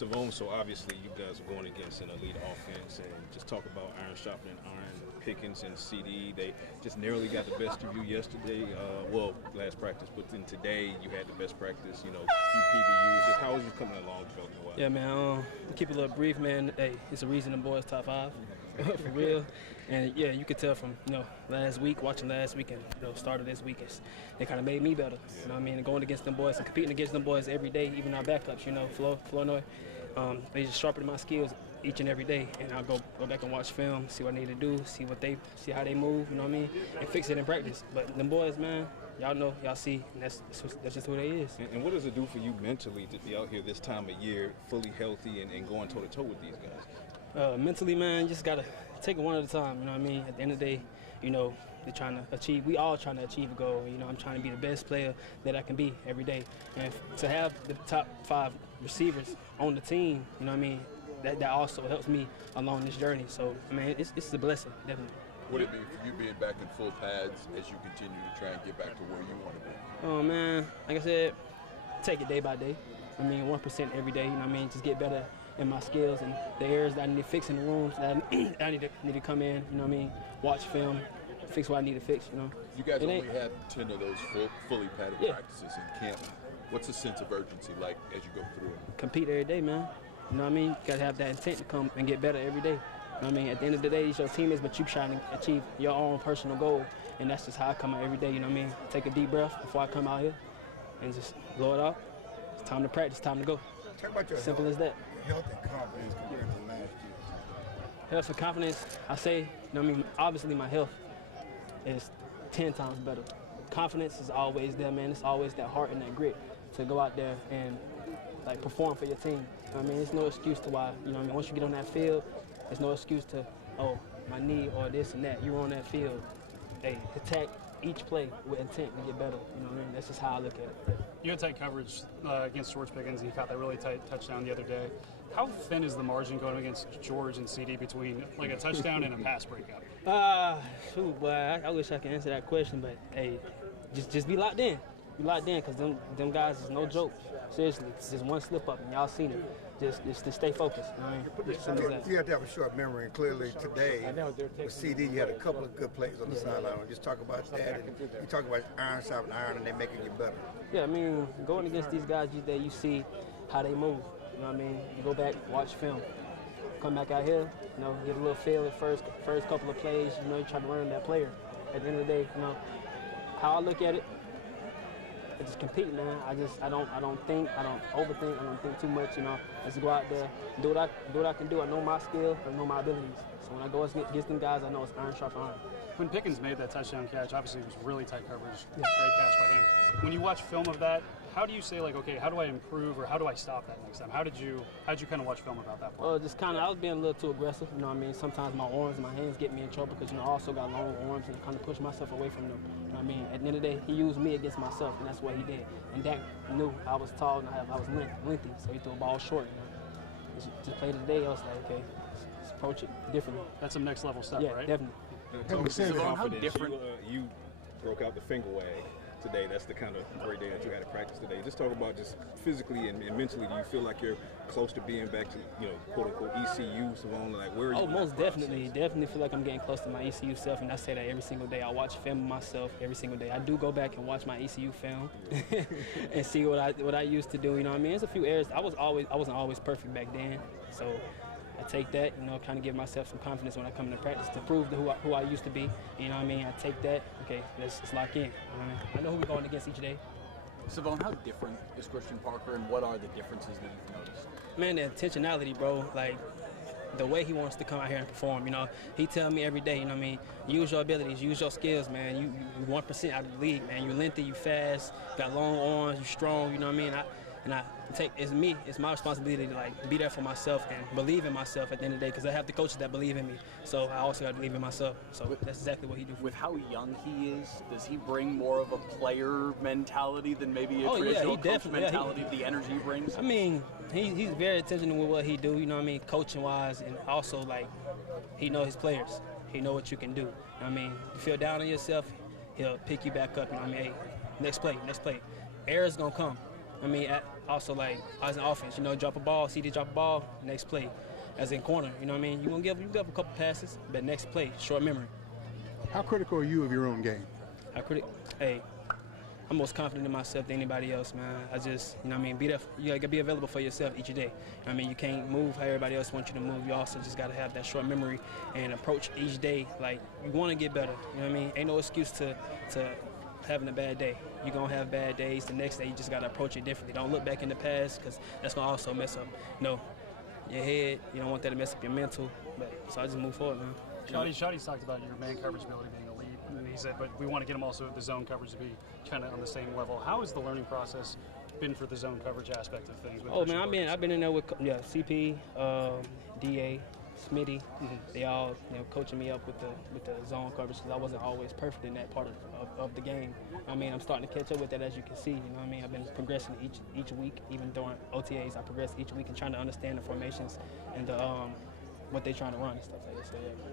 Shavon, so obviously you guys are going against an elite offense, and just talk about iron sharpening iron. Pickens and CD, they just narrowly got the best of you yesterday. Last practice, but then today you had the best practice. You know, few PBUs. Just how is you coming along, development-wise? Yeah, man. Keep it a little brief, man. Hey, it's a reason the boys top 5, for real. And yeah, you could tell from watching last week and start of this week, they kind of made me better. You know what I mean? And going against them boys and competing against them boys every day, even our backups. Flournoy, they just sharpened my skills each and every day, and I'll go back and watch film, see what I need to do, see how they move, you know what I mean, and fix it in practice. But them boys, man, y'all know, y'all see, and that's just who they is. And what does it do for you mentally to be out here this time of year, fully healthy and going toe to toe with these guys? Mentally, man, you just gotta take it one at a time. You know what I mean? At the end of the day, they're trying to achieve. We all trying to achieve a goal. I'm trying to be the best player that I can be every day, and to have the top 5 receivers on the team, you know what I mean. That also helps me along this journey. So, I mean, it's a blessing, definitely. What it mean for you being back in full pads as you continue to try and get back to where you want to be? Oh, man, like I said, take it day by day. I mean, 1% every day, you know what I mean? Just get better in my skills and the areas that I need to fix in the rooms that I need to come in, you know what I mean? Watch film, fix what I need to fix, You guys only had 10 of those fully padded practices in camp. What's the sense of urgency like as you go through it? Compete every day, man. You know what I mean? You gotta have that intent to come and get better every day. You know what I mean? At the end of the day, these your teammates, but you trying to achieve your own personal goal. And that's just how I come out every day, you know what I mean? Take a deep breath before I come out here and just blow it off. It's time to practice, time to go. Talk about your simple as that. Health and confidence compared to last year. Health and confidence, I say, you know what I mean? Obviously my health is 10 times better. Confidence is always there, man. It's always that heart and that grit to go out there and perform for your team. You know what I mean, there's no excuse to why, you know what I mean, once you get on that field, there's no excuse to, oh, my knee or this and that. You're on that field. Hey, attack each play with intent to get better. You know what I mean? That's just how I look at it. You had tight coverage against George Pickens, and he caught that really tight touchdown the other day. How thin is the margin going against George and CD between like a touchdown and a pass breakup? Shoot, boy, I wish I could answer that question, but hey, just be locked in. Be locked in, because them guys is no joke. Seriously, it's just one slip up, and y'all seen it. Just to stay focused. You know what I mean? You have to have a short memory, and clearly today with CD, you had a couple of good plays on the sideline. Just talk about that, and you talk about iron sharpening iron, and they're making you better. Yeah, I mean, going against these guys, you see how they move. You know what I mean? You go back, watch film, come back out here, get a little feel at first couple of plays. You try to learn that player. At the end of the day, how I look at it. I just compete, man. I don't think, I don't overthink, I don't think too much, I just go out there, do what I can do. I know my skill, I know my abilities. So when I go against them guys, I know it's iron sharp iron. When Pickens made that touchdown catch, obviously it was really tight coverage, great catch by him. When you watch film of that, how do you say okay, how do I improve or how do I stop that next time? How'd you kind of watch film about that play? Just kind of, I was being a little too aggressive, you know what I mean? Sometimes my arms and my hands get me in trouble because, I also got long arms and kind of push myself away from them. You know what I mean? At the end of the day, he used me against myself, and that's what he did. And Dak knew I was tall and I was lengthy, so he threw a ball short. Just played it today, I was like, okay, let's approach it differently. That's some next level stuff, right? Yeah, definitely. How different? You broke out the finger wag today. That's the kind of great day that you had at practice today. Just talk about just physically and mentally. Do you feel like you're close to being back to, quote unquote ECU, Shavon? Like, where are you? Oh, most definitely. Definitely feel like I'm getting close to my ECU self, and I say that every single day. I watch film of myself every single day. I do go back and watch my ECU film and see what I used to do. You know what I mean? There's a few areas. I wasn't always perfect back then, so I take that, kind of give myself some confidence when I come into practice to prove who I used to be. You know what I mean? I take that, okay, let's lock in. I know who we're going against each day. Shavon, how different is Christian Parker, and what are the differences that you've noticed? Man, the intentionality, bro. Like, the way he wants to come out here and perform, he tell me every day, use your abilities, use your skills, man. You 1% out of the league, man. You lengthy, you fast, got long arms, you strong, you know what I mean? It's my responsibility to be there for myself and believe in myself at the end of the day, because I have the coaches that believe in me. So I also got to believe in myself. So that's exactly what he do. With how young he is, does he bring more of a player mentality than maybe a traditional coach mentality, the energy he brings? I mean, he's very intentional with what he do, you know what I mean, coaching wise, and also he know his players. He know what you can do. You know what I mean? You feel down on yourself, he'll pick you back up. You know what I mean? Hey, next play. Errors gonna come. I mean, also like as an offense, drop a ball, CD drop a ball, next play. As in corner, you know what I mean? You're going to give a couple passes, but next play, short memory. How critical are you of your own game? Hey, I'm most confident in myself than anybody else, man. I just, you got to be available for yourself each day. You can't move how everybody else wants you to move. You also just got to have that short memory and approach each day like you want to get better. You know what I mean? Ain't no excuse to having a bad day. You're going to have bad days. The next day, you just got to approach it differently. Don't look back in the past because that's going to also mess up, your head. You don't want that to mess up your mental. So I just move forward, man. Shotty's talked about your man coverage ability being elite, and he said, but we want to get him also the zone coverage to be kind of on the same level. How has the learning process been for the zone coverage aspect of things? I've been in there with CP, DA, Smitty. They all coaching me up with the zone coverage because I wasn't always perfect in that part of the game. I'm starting to catch up with that, as you can see. I've been progressing each week, even during OTAs. I progress each week and trying to understand the formations and what they're trying to run and stuff like that. So, yeah.